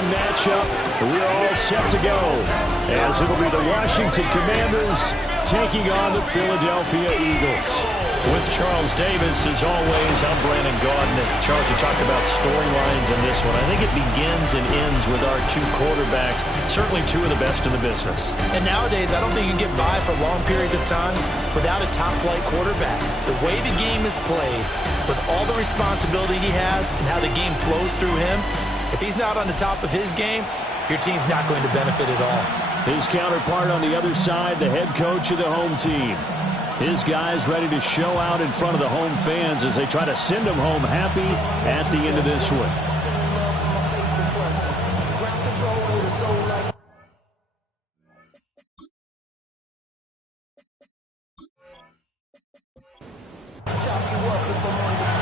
one matchup. We're all set to go, as it'll be the Washington Commanders taking on the Philadelphia Eagles. With Charles Davis, as always, I'm Brandon Gaudin. Charles, you talked about storylines in this one. I think it begins and ends with our two quarterbacks, certainly two of the best in the business. And nowadays, I don't think you can get by for long periods of time without a top-flight quarterback. The way the game is played, with all the responsibility he has and how the game flows through him, if he's not on the top of his game, your team's not going to benefit at all. His counterpart on the other side, the head coach of the home team. His guys ready to show out in front of the home fans as they try to send them home happy at the end of this one.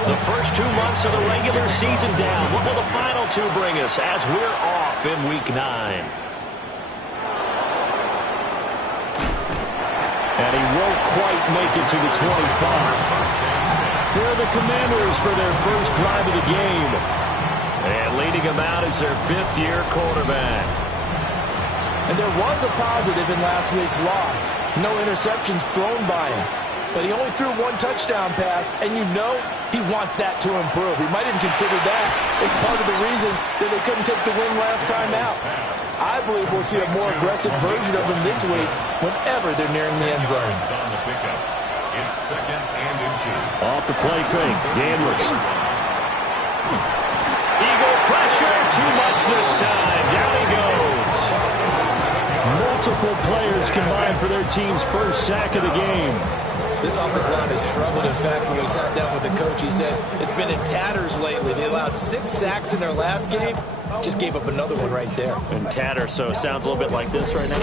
The first 2 months of the regular season down. What will the final 2 bring us as we're off in Week 9? And he won't quite make it to the 25. Here are the Commanders for their first drive of the game. And leading them out is their 5th-year quarterback. And there was a positive in last week's loss. No interceptions thrown by him. But he only threw 1 touchdown pass, and you know he wants that to improve. He might even consider that as part of the reason that they couldn't take the win last time out. I believe we'll see a more aggressive version of him this week whenever they're nearing the end zone. Off the play fake, Daniels. Eagle pressure, too much this time. Down he goes. Multiple players combined for their team's first sack of the game. This offensive line has struggled. In fact, when we sat down with the coach, he said it's been in tatters lately. They allowed 6 sacks in their last game. Just gave up another one right there. In tatters, so it sounds a little bit like this right now.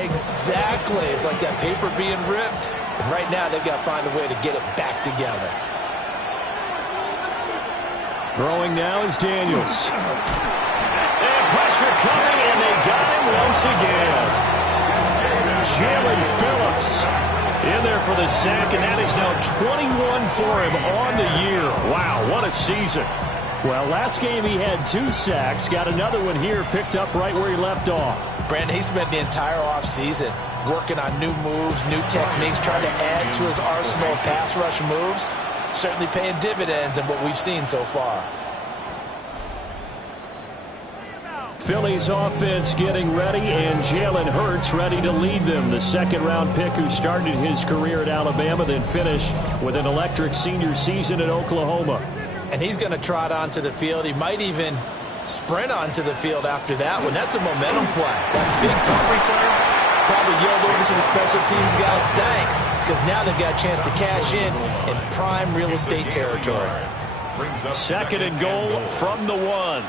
Exactly. It's like that paper being ripped. And right now, they've got to find a way to get it back together. Throwing now is Daniels. And pressure coming, and they got him once again. Jalen Phillips in there for the sack, and that is now 21 for him on the year. Wow, what a season. Well, last game he had 2 sacks. Got another one here, picked up right where he left off. Brandon, he spent the entire offseason working on new moves, new techniques, trying to add to his arsenal of pass rush moves. Certainly paying dividends in what we've seen so far. Philly's offense getting ready, and Jalen Hurts ready to lead them. The second-round pick who started his career at Alabama, then finished with an electric senior season at Oklahoma. And he's going to trot onto the field. He might even sprint onto the field after that one. That's a momentum play. That big punt return probably yelled over to the special teams guys, thanks, because now they've got a chance to cash in prime real estate territory. Second and goal from the 1.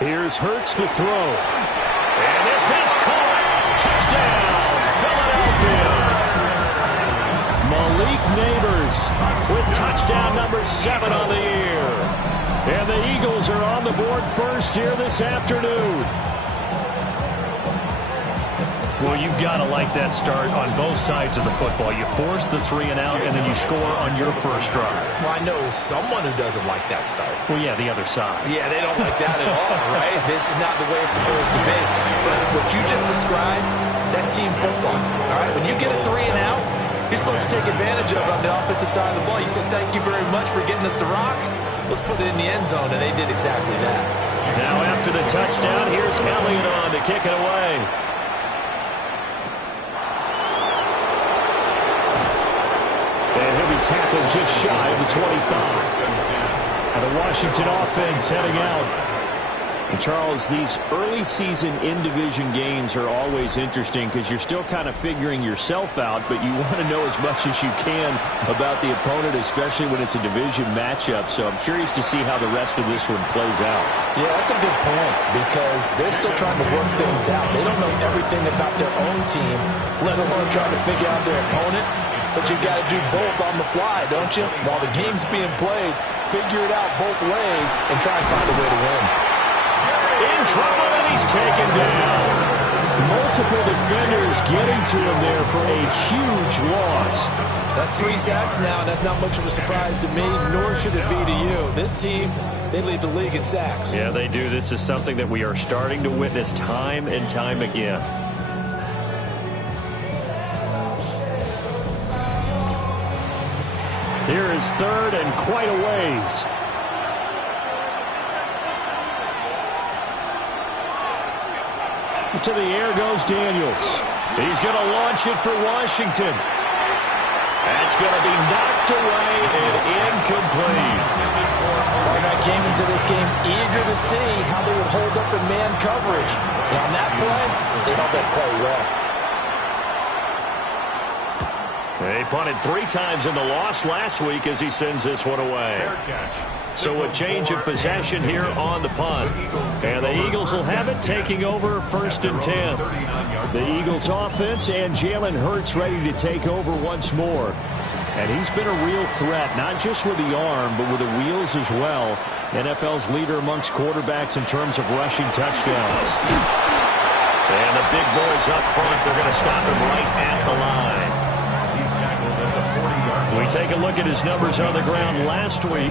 Here's Hurts to throw. And this is caught. Touchdown, Philadelphia. Malik Neighbors with touchdown number 7 on the year. And the Eagles are on the board first here this afternoon. Well, you've got to like that start on both sides of the football. You force the 3 and out, and then you score on your first drive. Well, I know someone who doesn't like that start. Well, yeah, the other side. Yeah, they don't like that at all, right? This is not the way it's supposed to be. But what you just described, that's team football, all right? When you get a 3 and out, you're supposed to take advantage of it on the offensive side of the ball. You said, thank you very much for getting us the rock. Let's put it in the end zone, and they did exactly that. Now after the touchdown, here's Elliott on to kick it away. And he'll be tackled just shy of the 25. And the Washington offense heading out. And Charles, these early season in-division games are always interesting because you're still kind of figuring yourself out, but you want to know as much as you can about the opponent, especially when it's a division matchup. So I'm curious to see how the rest of this one plays out. Yeah, that's a good point because they're still trying to work things out. They don't know everything about their own team, let alone trying to figure out their opponent. But you've got to do both on the fly, don't you? While the game's being played, figure it out both ways and try and find a way to win. In trouble, and he's taken down. Multiple defenders getting to him there for a huge loss. That's 3 sacks now, and that's not much of a surprise to me, nor should it be to you. This team, they lead the league in sacks. Yeah, they do. This is something that we are starting to witness time and time again. Here is third and quite a ways. To the air goes Daniels. He's going to launch it for Washington. That's going to be knocked away and incomplete. And I came into this game eager to see how they would hold up in man coverage. And on that play, they held that play well. They punted 3 times in the loss last week as he sends this one away. So a change of possession here on the punt. And the Eagles will have it, taking over 1st and 10. The Eagles offense and Jalen Hurts ready to take over once more. And he's been a real threat, not just with the arm, but with the wheels as well. NFL's leader amongst quarterbacks in terms of rushing touchdowns. And the big boys up front, they're going to stop him right at the line. We take a look at his numbers on the ground last week.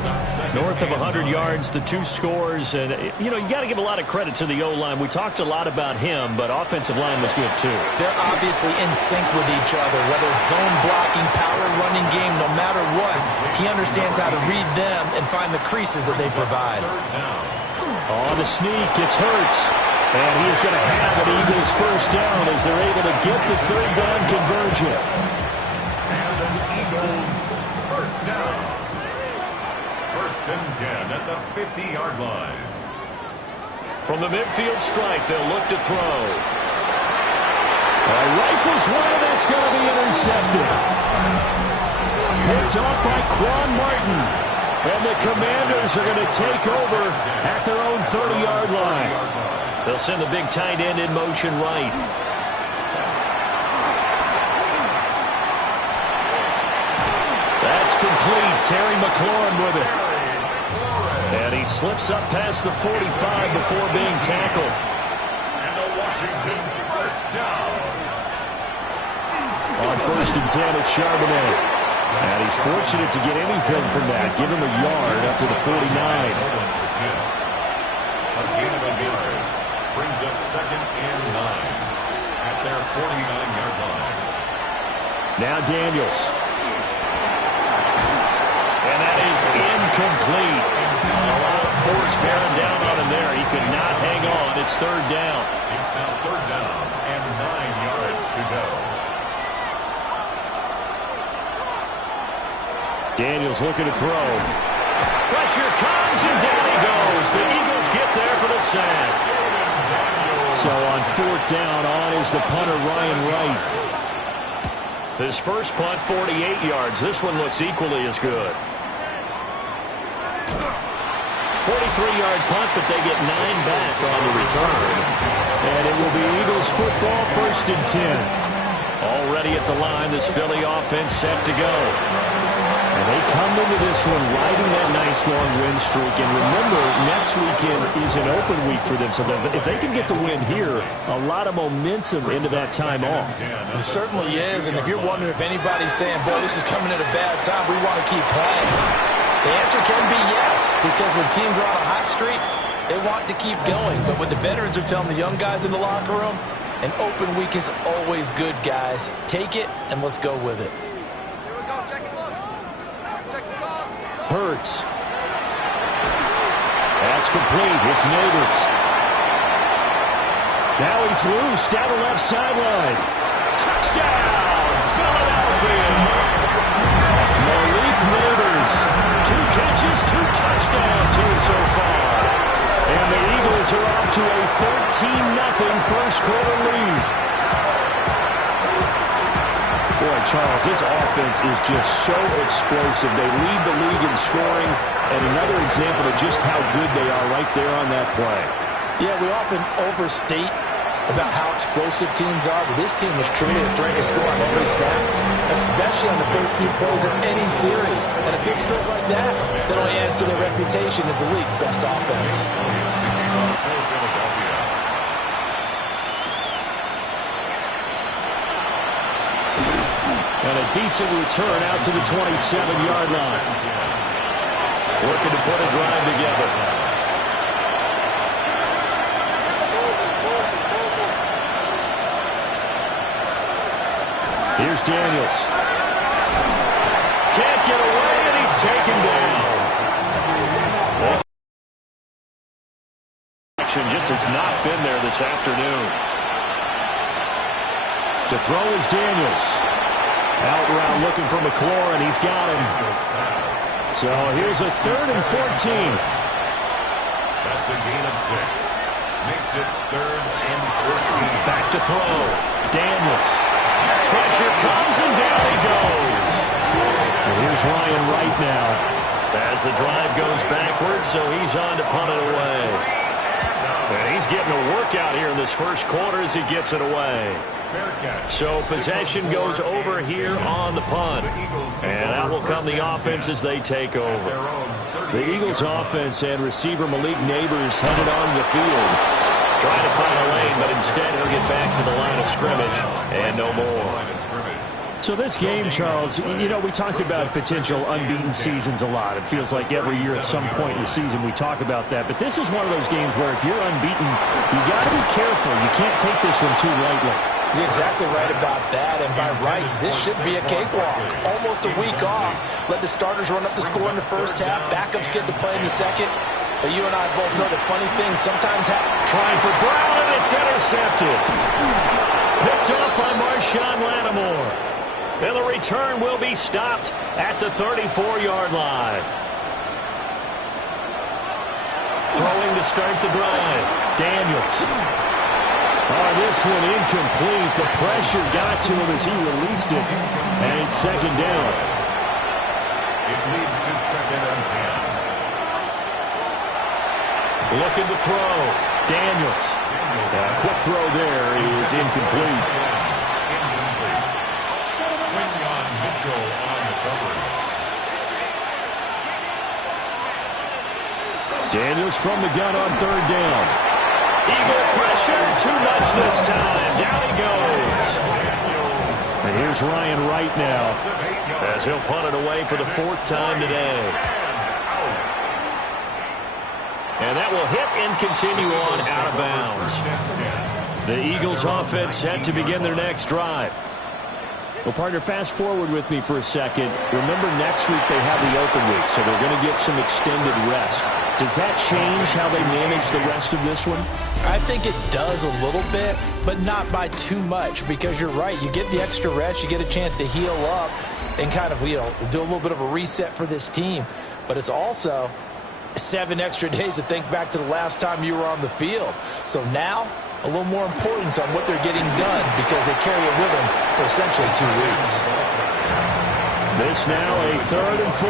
North of 100 yards, the 2 scores. And, you know, you got to give a lot of credit to the O-line. We talked a lot about him, but offensive line was good, too. They're obviously in sync with each other, whether it's zone blocking, power running game, no matter what. He understands how to read them and find the creases that they provide. On the sneak, it's Hurts. And he is going to have an Eagles first down as they're able to get the 3rd down conversion. And 10 at the 50-yard line. From the midfield stripe, they'll look to throw. Rifles one, that's going to be intercepted. Picked off by Quan Martin. And the Commanders are going to take over at their own 30-yard line. They'll send the big tight end in motion right. That's complete. Terry McLaurin with it. And he slips up past the 45 before being tackled. And the Washington first down. On 1st and 10, it's Charbonnet. And he's fortunate to get anything from that. Give him a yard up to the 49. A gain of a yard brings up 2nd and 9 at their 49-yard line. Now Daniels. And that is incomplete. A lot of force bearing down on him there. He could not hang on. It's 3rd down. It's now 3rd down and 9 yards to go. Daniels looking to throw. Pressure comes, and down he goes. The Eagles get there for the sack. So on 4th down, on is the punter, Ryan Wright. His first punt, 48 yards. This one looks equally as good. 43-yard punt, but they get 9 back on the return. And it will be Eagles football, 1st and 10. Already at the line, this Philly offense set to go. And they come into this one riding that nice long win streak. And remember, next weekend is an open week for them. So if they can get the win here, a lot of momentum into that time off. It certainly is. And if you're wondering if anybody's saying, boy, this is coming at a bad time, we want to keep playing, the answer can be yes, because when teams are on a hot streak, they want to keep going. But what the veterans are telling the young guys in the locker room, an open week is always good, guys. Take it, and let's go with it. Hurts. That's complete. It's Neighbors. Now he's loose down the left sideline. Touchdown, Philadelphia. Malik Neighbors. 2 catches, 2 touchdowns here so far. And the Eagles are off to a 13-0 first quarter lead. Boy, Charles, this offense is just so explosive. They lead the league in scoring, and another example of just how good they are right there on that play. Yeah, we often overstate about how explosive teams are, but this team was truly a threat to score on every snap, especially on the first few plays of any series. And a big stroke like that only adds to their reputation as the league's best offense. decent return out to the 27-yard line. Looking to put a drive together. Here's Daniels. Can't get away, and he's taken down. Action just has not been there this afternoon. To throw is Daniels. Out route looking for McLaurin, and he's got him. So here's a 3rd and 14. That's a gain of 6. Makes it 3rd and 14. Back to throw. Daniels. Pressure comes, and down he goes. And here's Ryan Wright now. As the drive goes backwards, so he's on to punt it away. And he's getting a workout here in this first quarter as he gets it away. So possession goes over here on the punt. And out will come the offense as they take over. The Eagles offense and receiver Malik Neighbors headed on the field. Trying to find a lane, but instead he'll get back to the line of scrimmage and no more. So this game, Charles, you know, we talked about potential unbeaten seasons a lot. It feels like every year at some point in the season we talk about that. But this is one of those games where if you're unbeaten, you got to be careful. You can't take this one too lightly. You're exactly right about that, and by rights, this should be a cakewalk. Almost a week off. Let the starters run up the score in the first half. Backups get to play in the second. But you and I both know that funny things sometimes happen. Trying for Brown, and it's intercepted. Picked up by Marshawn Lattimore. And the return will be stopped at the 34-yard line. Throwing to start the drive. Daniels. Oh, this one incomplete. The pressure got to him as he released it. And it's 2nd down. It leads to 2nd and 10. Looking to throw. Daniels. Quick throw there is incomplete. Quinyon Mitchell on the coverage. Daniels from the gun on 3rd down. Eagle pressure, too much this time. Down he goes. And here's Ryan Wright now. As he'll punt it away for the 4th time today. And that will hit and continue on out of bounds. The Eagles offense set to begin their next drive. Well, partner, fast forward with me for a second. Remember, next week they have the open week, so they're going to get some extended rest. Does that change how they manage the rest of this one? I think it does a little bit, but not by too much, because you're right. You get the extra rest. You get a chance to heal up and kind of, you know, do a little bit of a reset for this team. But it's also 7 extra days to think back to the last time you were on the field. So now, a little more importance on what they're getting done because they carry it with them for essentially 2 weeks. This now a 3rd and 4.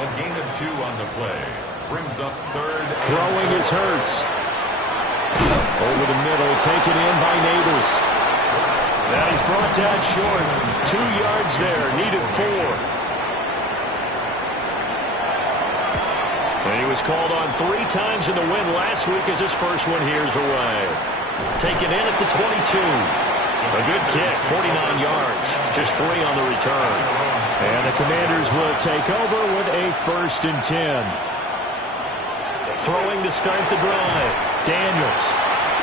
A gain of 2 on the play. Brings up 3rd. Throwing is Hurts. Over the middle, taken in by Neighbors. Now he's brought down short. 2 yards there, needed 4. And he was called on 3 times in the win last week as his first one here's away. Taken in at the 22. A good kick, 49 yards. Just 3 on the return. And the Commanders will take over with a 1st and 10. Throwing to start the drive. Daniels.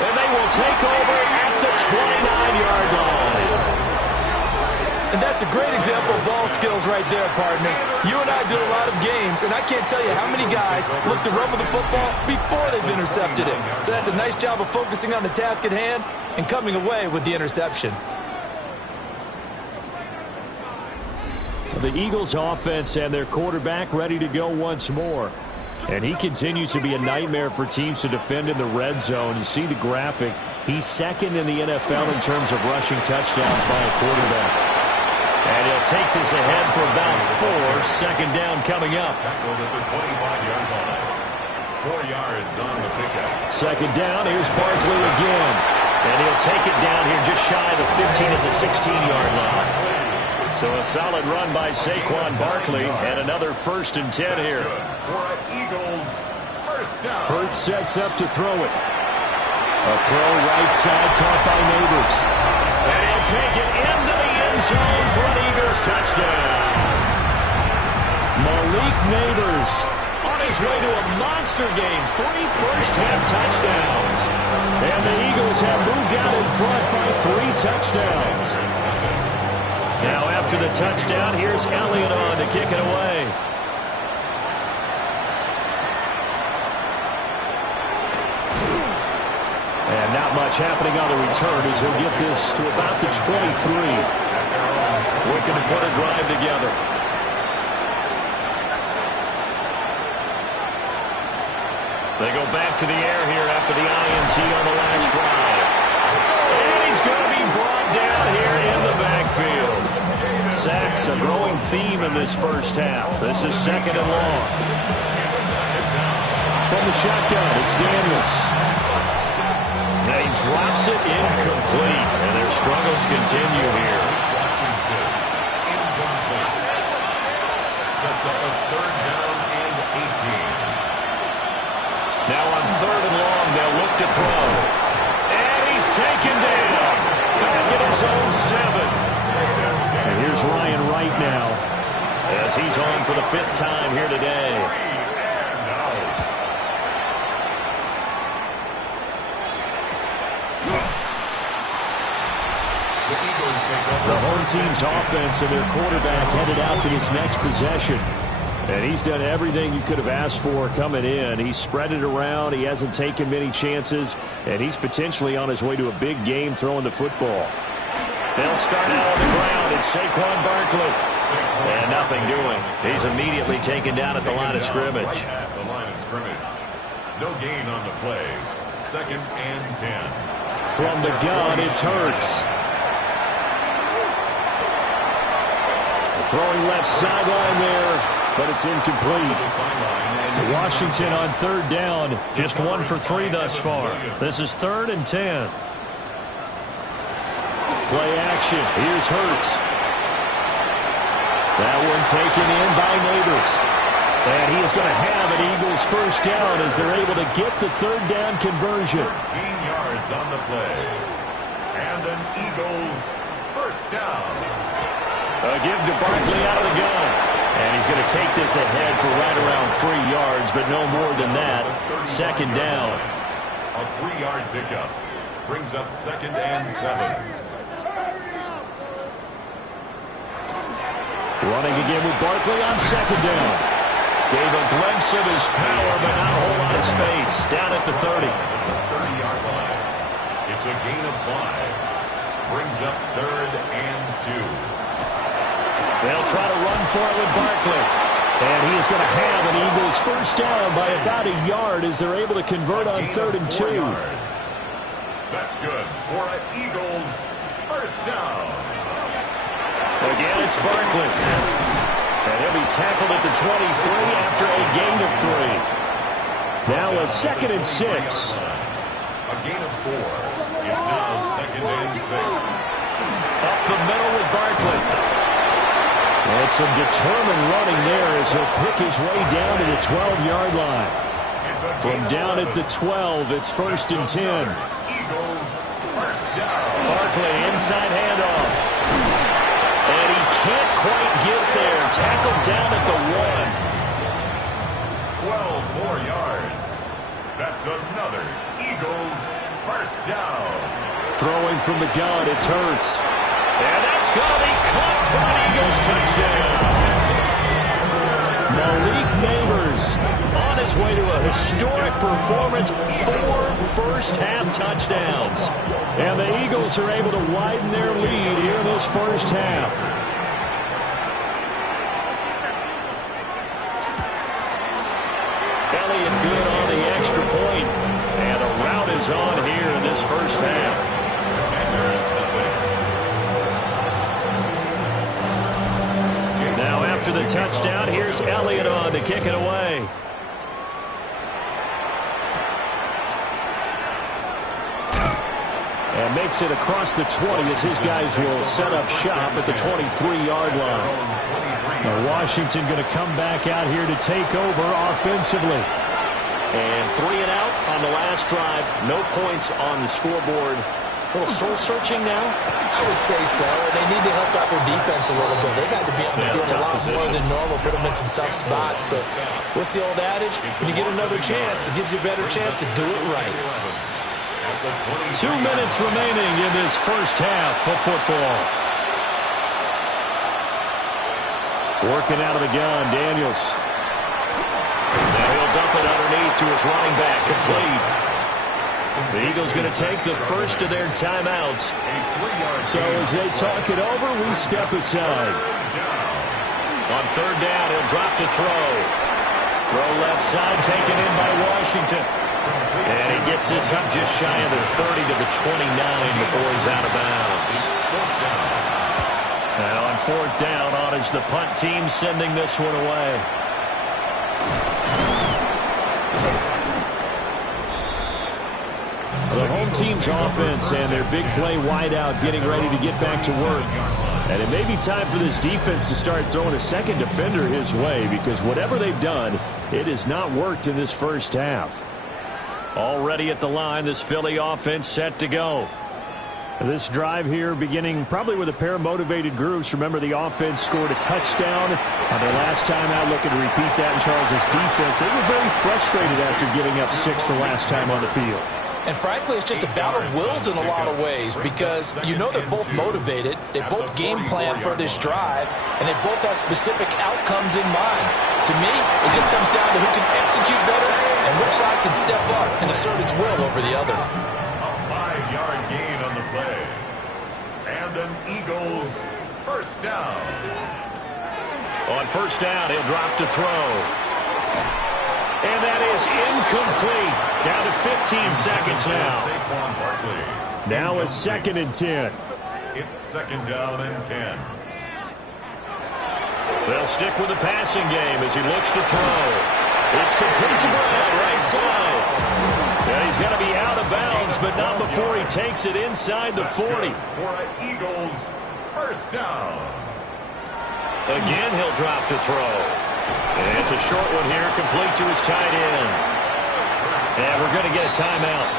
And they will take over at the 29-yard line. And that's a great example of ball skills right there, partner. You and I do a lot of games, and I can't tell you how many guys look to run with the football before they've intercepted it. So that's a nice job of focusing on the task at hand and coming away with the interception. The Eagles offense and their quarterback ready to go once more. And he continues to be a nightmare for teams to defend in the red zone. You see the graphic. He's 2nd in the NFL in terms of rushing touchdowns by a quarterback. And he'll take this ahead for about 4. 2nd down coming up. Tackled at the 25-yard line. 4 yards on the pickup. 2nd down. Here's Barkley again. And he'll take it down here just shy of the 15 at the 16-yard line. So a solid run by Saquon Barkley and another 1st and 10 here. For Eagles, 1st down. Hurts sets up to throw it. A throw right side caught by Neighbors. And he'll take it into the end end zone for an Eagles touchdown. Malik Nabers On his way to a monster game, 3 first-half touchdowns. And the Eagles have moved out in front by 3 touchdowns. Now after the touchdown, here's Elliott on to kick it away. And not much happening on the return as he'll get this to about the 23. Looking to put a drive together. They go back to the air here after the INT on the last drive. And he's going to be brought down here in the backfield. Sacks a growing theme in this first half. This is 2nd and long. From the shotgun, it's Daniels. And he drops it incomplete. And their struggles continue here. Washington, incomplete. Sets up a 3rd down and 18. Now on 3rd and long, they'll look to throw. And he's taken down. Back at his own 7. And here's Ryan Wright now, as he's on for the 5th time here today. the home team's offense and their quarterback headed out for this next possession. And he's done everything you could have asked for coming in. He's spread it around. He hasn't taken many chances. And he's potentially on his way to a big game throwing the football. They'll start out on the ground. It's Saquon Barkley. And nothing doing. He's immediately taken down at the line of scrimmage. No gain on the play. 2nd and 10. From the gun, it's Hurts. Throwing left sideline there, but it's incomplete. Washington on 3rd down. Just 1 for 3 thus far. This is 3rd and 10. Play action. Here's Hurts. That one taken in by Nabers. And he is going to have an Eagles first down as they're able to get the 3rd down conversion. 13 yards on the play. And an Eagles first down. A give to Barkley out of the gun. And he's going to take this ahead for right around 3 yards, but no more than that. 2nd down. A 3-yard pickup. Brings up 2nd and 7. Running again with Barkley on 2nd down. Gave a glimpse of his power, but not a whole lot of space. Down at the 30. 30-yard line. It's a gain of 5. Brings up 3rd and 2. They'll try to run for it with Barkley. And he is going to have an Eagles first down by about a yard as they're able to convert on 3rd and 2. That's good for an Eagles first down. Again, it's Barkley. And he'll be tackled at the 23 after a gain of 3. Now a 2nd and 6. A gain of 4. It's now 2nd and 6. Up the middle with Barkley. And some determined running there as he'll pick his way down to the 12-yard line. From down at the 12, it's 1st and 10. Eagles first down. Barkley inside handoff. And he can't quite get there. Tackled down at the 1. 12 more yards. That's another Eagles first down. Throwing from the gun, it's Hurts. And that's going to be caught for an Eagles touchdown. Malik Nabers on his way to a historic performance. 4 first-half touchdowns. And the Eagles are able to widen their lead here in this first half. Elliott good on the extra point. And a rout is on here in this first half. And there is nothing. Now after the touchdown, here's Elliott on to kick it away. And makes it across the 20 as his guys will set up shop at the 23-yard line. Now Washington going to come back out here to take over offensively. And 3 and out on the last drive. No points on the scoreboard. little soul-searching now? I would say so. They need to help out their defense a little bit. They've had to be on the field a lot more than normal, put them in some tough spots. But what's the old adage? When you get another chance, it gives you a better chance to do it right. 2 minutes remaining in this first half of football. Working out of the gun, Daniels. Now he'll dump it underneath to his running back, complete. The Eagles going to take the first of their timeouts. So as they talk it over, we step aside. On third down, he'll drop to throw. Throw left side, taken in by Washington. And he gets this up just shy of the 30 to the 29 before he's out of bounds. Now on fourth down, on is the punt team sending this one away. The home team's offense and their big play wideout getting ready to get back to work. And it may be time for this defense to start throwing a second defender his way, because whatever they've done, it has not worked in this first half. Already at the line, this Philly offense set to go. This drive here beginning probably with a pair of motivated groups. Remember, the offense scored a touchdown on their last time out, looking to repeat that in Charles' defense. They were very frustrated after giving up 6 the last time on the field. And frankly, it's just a battle of wills in a lot of ways, because you know they're both motivated, they both game plan for this drive, and they both have specific outcomes in mind. To me, it just comes down to who can execute better and which side can step up and assert its will over the other. A 5-yard gain on the play. And an Eagles first down. On first down, he'll drop to throw. And that is incomplete. Down to 15 seconds now. Now a 2nd and 10. It's 2nd down and 10. They'll stick with the passing game as he looks to throw. It's complete to Brown, right side. Yeah, he's got to be out of bounds, but not before he takes it inside the 40. For an Eagles first down. Again, he'll drop to throw. And it's a short one here, complete to his tight end. And we're going to get a timeout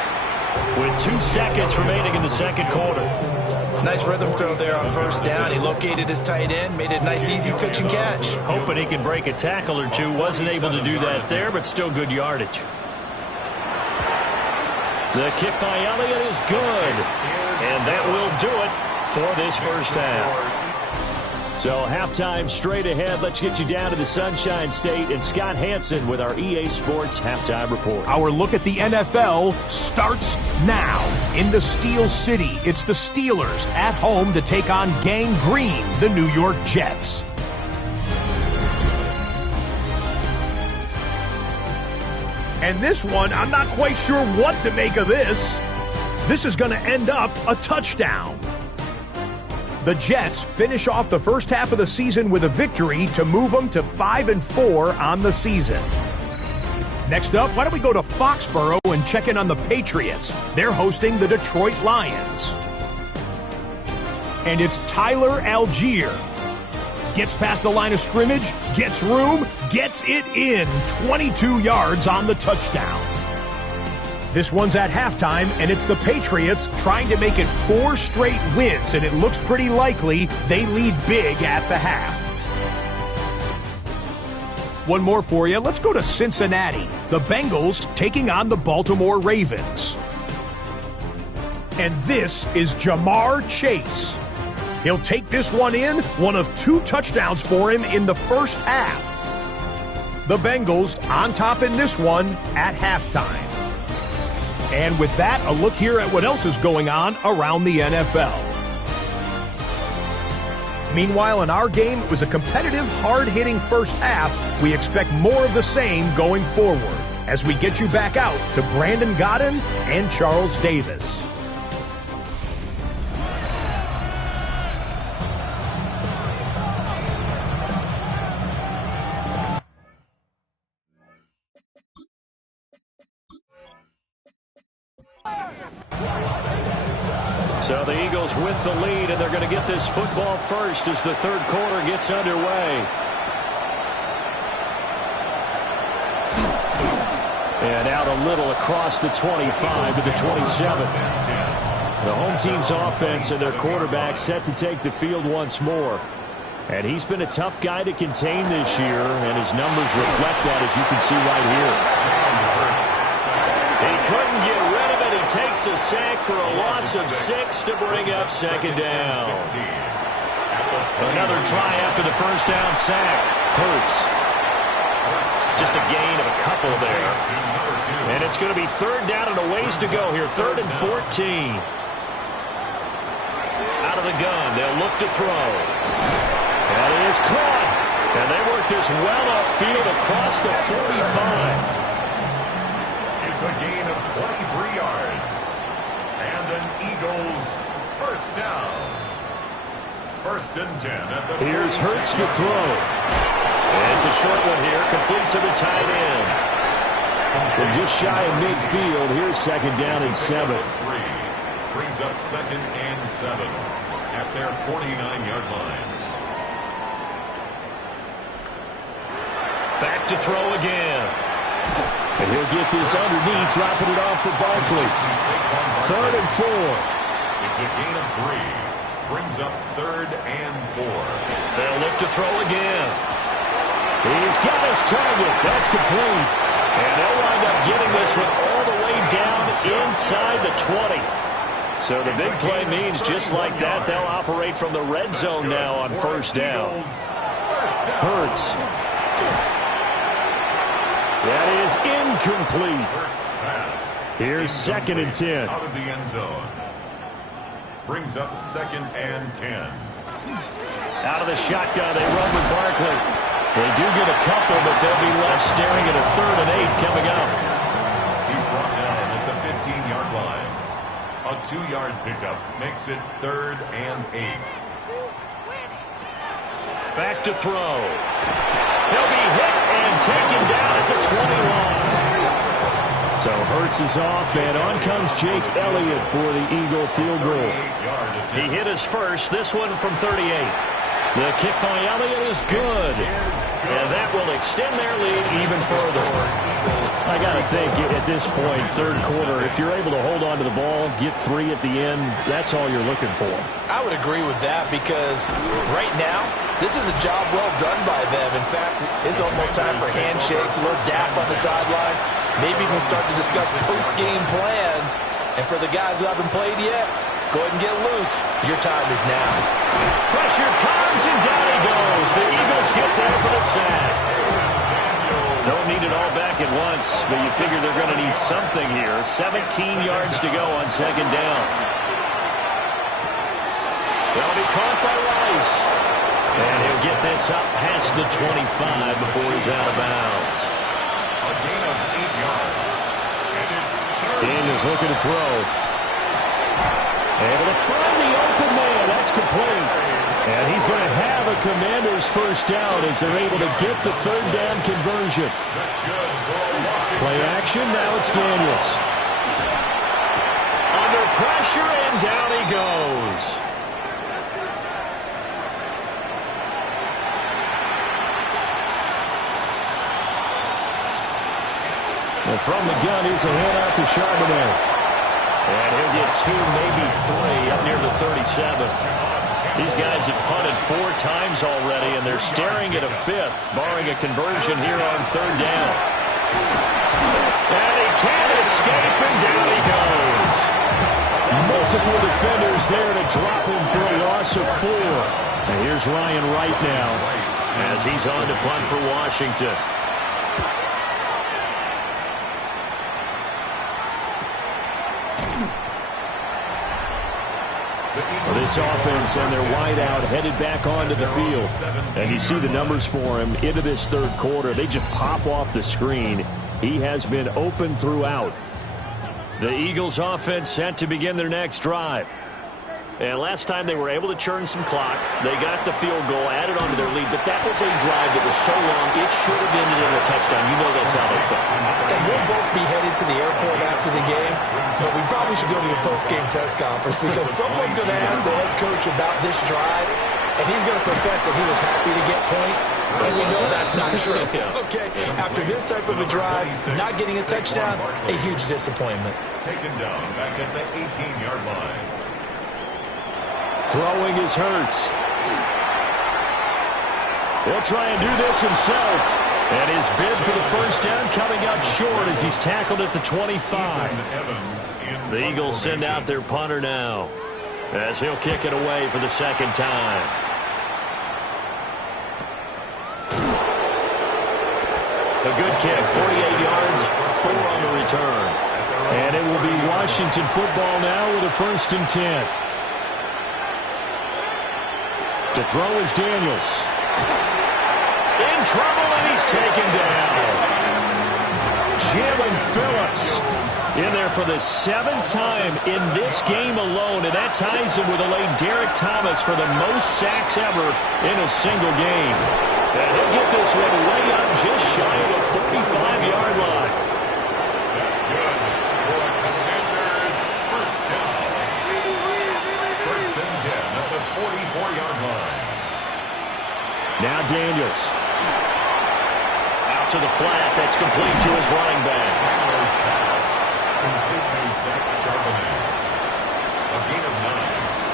with 2 seconds remaining in the second quarter. Nice rhythm throw there on first down. He located his tight end, made it a nice, easy pitch and catch. Hoping he could break a tackle or two. Wasn't able to do that there, but still good yardage. The kick by Elliott is good. And that will do it for this first half. So halftime straight ahead. Let's get you down to the Sunshine State and Scott Hansen with our EA Sports Halftime Report. Our look at the NFL starts now. In the Steel City, it's the Steelers at home to take on Gang Green, the New York Jets. And this one, I'm not quite sure what to make of this. This is going to end up a touchdown. The Jets finish off the first half of the season with a victory to move them to 5-4 on the season. Next up, why don't we go to Foxborough and check in on the Patriots? They're hosting the Detroit Lions. And it's Tyler Algier. Gets past the line of scrimmage, gets room, gets it in. 22 yards on the touchdown. This one's at halftime, and it's the Patriots trying to make it 4 straight wins, and it looks pretty likely they lead big at the half. One more for you. Let's go to Cincinnati. The Bengals taking on the Baltimore Ravens. And this is Jamar Chase. He'll take this one in, one of 2 touchdowns for him in the first half. The Bengals on top in this one at halftime. And with that, a look here at what else is going on around the NFL. Meanwhile, in our game, it was a competitive, hard-hitting first half. We expect more of the same going forward as we get you back out to Brandon Godden and Charles Davis. So the Eagles with the lead, and they're going to get this football first as the third quarter gets underway. And out a little across the 25 to the 27. The home team's offense and their quarterback set to take the field once more. And he's been a tough guy to contain this year, and his numbers reflect that, as you can see right here. He couldn't get rid of it. He takes a sack for a loss of 6 to bring up second down. Another try after the first down sack. Hurts. Just a gain of a couple there. And it's going to be third down and a ways to go here. 3rd and 14. Out of the gun. They'll look to throw. And it is caught. And they work this well upfield across the 45. It's a gain of 23 yards. And an Eagles first down. 1st and 10 at the Here's Hurts to throw. And it's a short one here, complete to the tight end. They're just shy of midfield. Here's 2nd down and 7. Brings up 2nd and 7 at their 49-yard line. Back to throw again. And he'll get this underneath, dropping it off for Barkley. 3rd and 4. It's a gain of 3. Brings up 3rd and 4. They'll look to throw again. He's got his target. That's complete. And they'll wind up getting this one all the way down inside the 20. So the big play means just like that, they'll operate from the red zone now on 1st down. Hurts. That is incomplete. Here's 2nd and 10. Out of the end zone. Brings up 2nd and 10. Out of the shotgun, they run with Barkley. They do get a couple, but they'll be left staring at a 3rd and 8 coming up. He's brought down at the 15-yard line. A 2-yard pickup makes it 3rd and 8. Back to throw. He'll be hit and taken down at the 20 line. So Hurts is off, and on comes Jake Elliott for the Eagle field goal. He hit his first, this one from 38. The kick by Elliott is good. And that will extend their lead even further. I got to think at this point, 3rd quarter, if you're able to hold on to the ball, get 3 at the end, that's all you're looking for. I would agree with that because right now, this is a job well done by them. In fact, it's almost time for handshakes, a little dap on the sidelines, maybe even start to discuss post-game plans. And for the guys who haven't played yet, go ahead and get loose. Your time is now. Pressure comes, and down he goes. The Eagles get there for the sack. Don't need it all back at once, but you figure they're going to need something here. 17 yards to go on 2nd down. That'll be caught by Rice. And he'll get this up past the 25 before he's out of bounds. A gain of 8 yards. And it's Daniels looking to throw. Able to find the open man. That's complete. And he's going to have a Commander's first down as they're able to get the 3rd down conversion. That's good for Washington. Play action. Now it's Daniels. Under pressure, and down he goes. And from the gun, here's a handout to Charbonnet. And he'll get 2, maybe 3 up near the 37. These guys have punted 4 times already, and they're staring at a 5th, barring a conversion here on 3rd down. And he can't escape, and down he goes. Multiple defenders there to drop him for a loss of 4. And here's Ryan Wright now as he's on to punt for Washington. This offense and their wideout headed back onto the field. And you see the numbers for him into this 3rd quarter. They just pop off the screen. He has been open throughout. The Eagles offense set to begin their next drive. And last time they were able to churn some clock. They got the field goal, added onto their lead, but that was a drive that was so long, it should have ended in a touchdown. You know that's how they felt. And we'll both be headed to the airport after the game, but we probably should go to the post-game press conference because someone's going to ask the head coach about this drive. and he's going to profess that he was happy to get points, and we know that's not true. Okay, after this type of a drive, not getting a touchdown, a huge disappointment. Taken down back at the 18-yard line. Throwing is Hurts. He'll try and do this himself. And his bid for the first down coming up short as he's tackled at the 25. The Eagles send out their punter now as he'll kick it away for the second time. A good kick, 48 yards, 4 on the return. And it will be Washington football now with a 1st and 10. To throw is Daniels. In trouble, and he's taken down. Jalen Phillips in there for the 7th time in this game alone, and that ties him with a late Derek Thomas for the most sacks ever in a single game. And he'll get this one way up just shy of the 45-yard line. That's good for a Commanders first down. 1st and 10 at the 44-yard line. Now Daniels. Out to the flat. That's complete to his running back. Pass complete to Zach Charbonnet. A gain of 9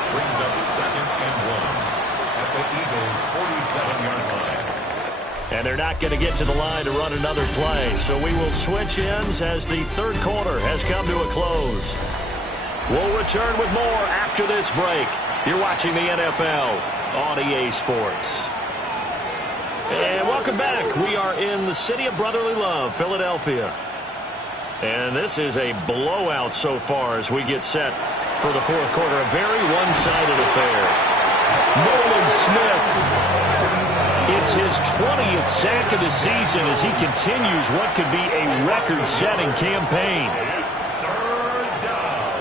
brings up 2nd and 1 at the Eagles' 47-yard line. And they're not going to get to the line to run another play. So we will switch ends as the third quarter has come to a close. We'll return with more after this break. You're watching the NFL on EA Sports. And welcome back. We are in the city of brotherly love, Philadelphia. And this is a blowout so far as we get set for the fourth quarter. A very one-sided affair. Nolan Smith. It's his 20th sack of the season as he continues what could be a record-setting campaign. It's 3rd down.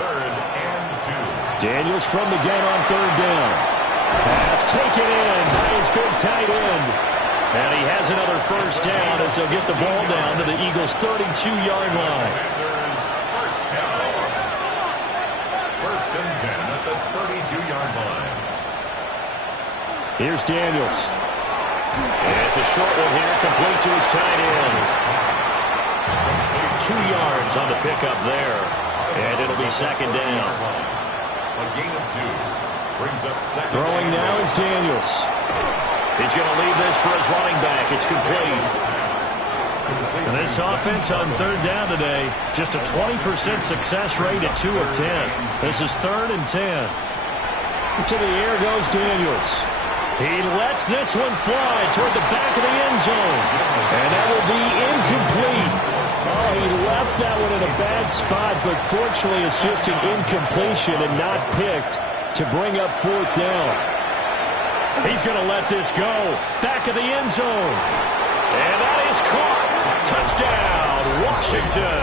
3rd and 2. Daniels from the gun on 3rd down. Pass taken in by his big tight end. And he has another first down as they'll get the ball down to the Eagles' 32-yard line. Commanders first down. 1st and 10 at the 32-yard line. Here's Daniels. And it's a short one here, complete to his tight end. 2 yards on the pickup there. And it'll be 2nd down. A gain of 2. Brings up 2nd. Throwing now is Daniels. He's going to leave this for his running back. It's complete. And this offense on 3rd down today, just a 20% success rate at 2 of 10. This is 3rd and 10. To the air goes Daniels. He lets this one fly toward the back of the end zone. And that will be incomplete. Oh, he left that one in a bad spot, but fortunately it's just an incompletion and not picked to bring up 4th down. He's going to let this go. Back of the end zone. And that is caught. Touchdown, Washington.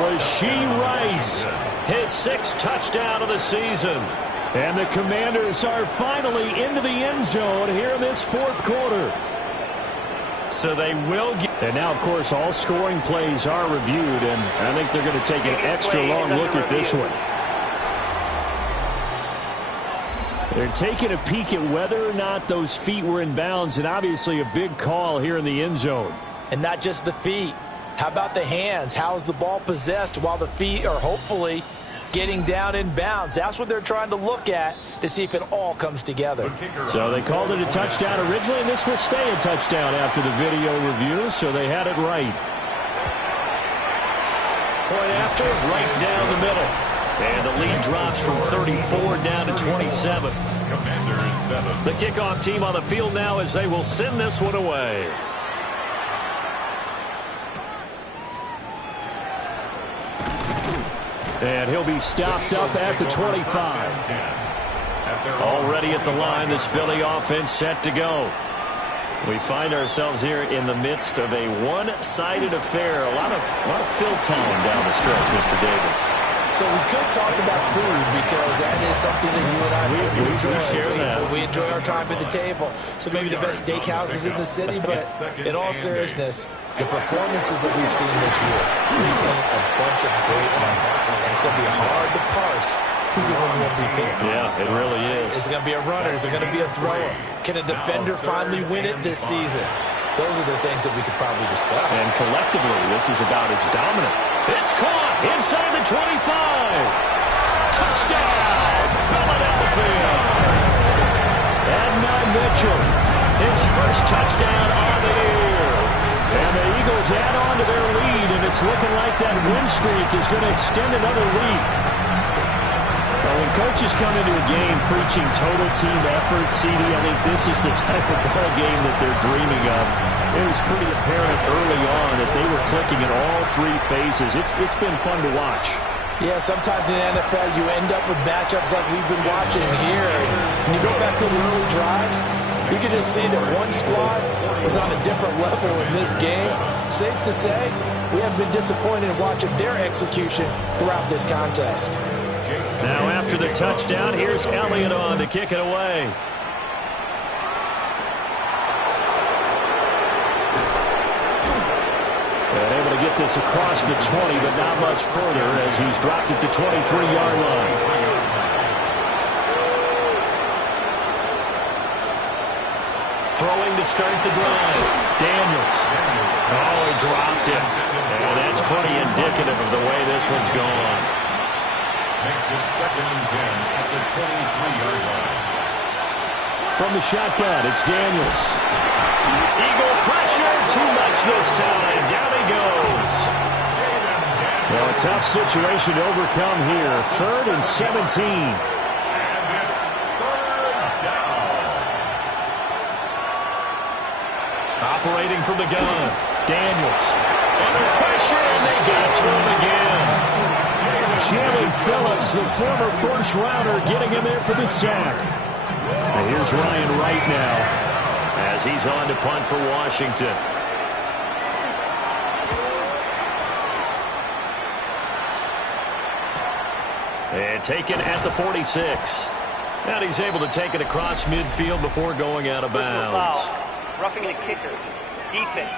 Rashee Rice. His 6th touchdown of the season. And the Commanders are finally into the end zone here in this 4th quarter. So they will get... And now, of course, all scoring plays are reviewed, and I think they're going to take an extra long look at this one. They're taking a peek at whether or not those feet were in bounds, and obviously a big call here in the end zone. And not just the feet. How about the hands? How is the ball possessed while the feet are hopefully getting down in bounds? That's what they're trying to look at to see if it all comes together. So they called it a touchdown originally, and this will stay a touchdown after the video review, so they had it right. Point after, right down the middle. And the lead drops from 34 down to 27. Commanders 7. The kickoff team on the field now as they will send this one away. And he'll be stopped up at the 25. Already at the line, this Philly offense set to go. We find ourselves here in the midst of a one-sided affair. A lot of fill time down the stretch, Mr. Davis. So we could talk about food because that is something that you and I we share that. We enjoy our time at the table. So maybe the best steakhouses in the city, but in all seriousness, the performances that we've seen this year, we've seen a bunch of great ones. And it's going to be hard to parse who's going to win the MVP? Yeah, it really is. Is it going to be a runner? Is it going to be a thrower? Can a defender finally win it this season? Those are the things that we could probably discuss. And collectively, this is about as dominant. It's caught inside the 25. Touchdown, Philadelphia. Adnan Mitchell, his first touchdown on the year. And the Eagles add on to their lead, and it's looking like that win streak is going to extend another week. Well, when coaches come into a game preaching total team effort, CD, I think this is the type of ball game that they're dreaming of. It was pretty apparent early on that they were clicking in all three phases. It's been fun to watch. Yeah, sometimes in the NFL you end up with matchups like we've been watching here. And you go back to the early drives, you can just see that one squad was on a different level in this game. Safe to say, we have been disappointed in watching their execution throughout this contest. Now after the touchdown, here's Elliott on to kick it away. And able to get this across the 20, but not much further as he's dropped it to 23-yard line. Throwing to start the drive. Daniels. Oh, he dropped it. And that's pretty indicative of the way this one's gone. Makes it 2nd and 10 at the 23-yard line. From the shotgun, it's Daniels. Eagle pressure, too much this time. Down he goes. Well, a tough situation to overcome here. 3rd and 17. And it's 3rd down. Operating from the gun, Daniels. Under pressure, and they got to him again. Jalen Phillips, the former first-rounder, getting him there for the sack. And here's Ryan Wright now as he's on to punt for Washington. And taken at the 46. And he's able to take it across midfield before going out of bounds. Roughing the kicker. Defense.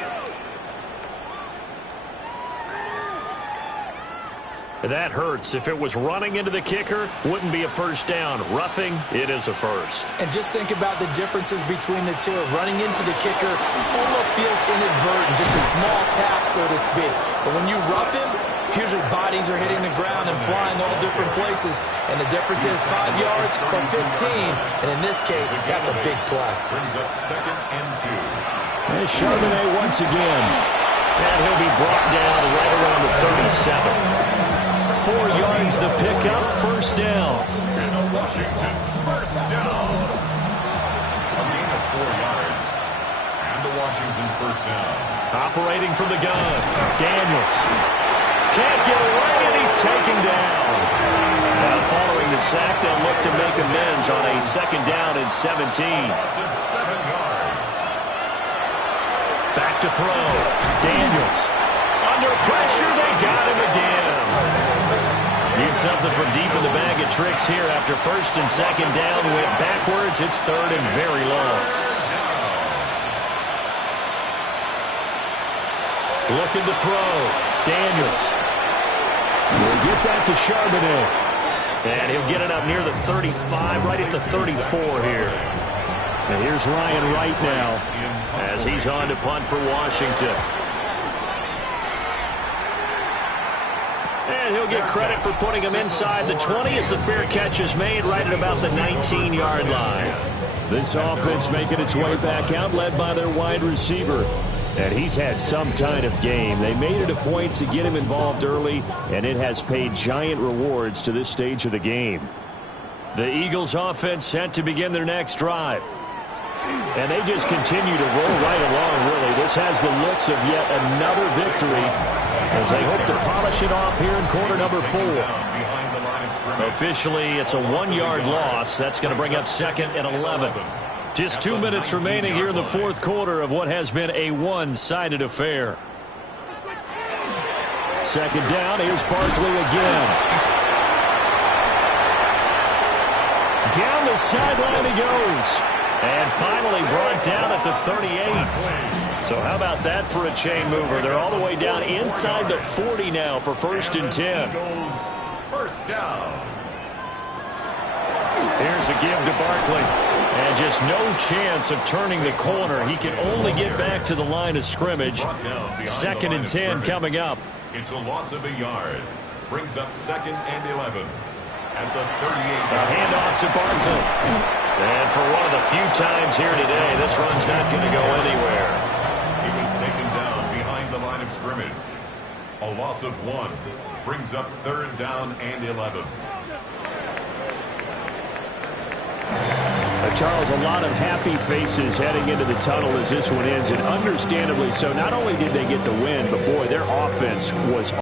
That hurts. If it was running into the kicker, wouldn't be a first down. Roughing, it is a first. And just think about the differences between the two. Running into the kicker almost feels inadvertent, just a small tap, so to speak. But when you rough him, usually bodies are hitting the ground and flying all different places. And the difference is 5 yards or 15. And in this case, that's a big play. Brings up 2nd and 2. And Charbonnet once again. And he'll be brought down right around the 37. 4 yards the pickup, first down. And a Washington first down. A gain of 4 yards. And the Washington first down. Operating from the gun, Daniels. Can't get away, and he's taken down. Now following the sack, they'll look to make amends on a 2nd down and 17. Loss of 7 yards. Back to throw, Daniels. Under pressure, they got him again. Need something from deep in the bag of tricks here after 1st and 2nd down. Went backwards. It's 3rd and very long. Looking to throw. Daniels. We'll get that to Charbonnet. And he'll get it up near the 35, right at the 34 here. And here's Ryan Wright now as he's on to punt for Washington. And he'll get credit for putting him inside the 20 as the fair catch is made right at about the 19-yard line. This offense making its way back out, led by their wide receiver. And he's had some kind of game. They made it a point to get him involved early, and it has paid giant rewards to this stage of the game. The Eagles offense set to begin their next drive. And they just continue to roll right along, really. This has the looks of yet another victory as they hope to polish it off here in quarter number 4. Officially, it's a 1-yard loss. That's going to bring up 2nd and 11. Just 2 minutes remaining here in the 4th quarter of what has been a one-sided affair. 2nd down, here's Barkley again. Down the sideline he goes. And finally brought down at the 38. So how about that for a chain mover? They're all the way down inside the 40 now for 1st and 10. First down. Here's a give to Barkley. And just no chance of turning the corner. He can only get back to the line of scrimmage. 2nd and 10 coming up. It's a loss of a yard. Brings up 2nd and 11. At the 38. A handoff to Barkley. And for one of the few times here today, this run's not going to go anywhere. He was taken down behind the line of scrimmage. A loss of 1. Brings up 3rd down and 11. Charles, a lot of happy faces heading into the tunnel as this one ends, and understandably so. Not only did they get the win, but boy, their offense was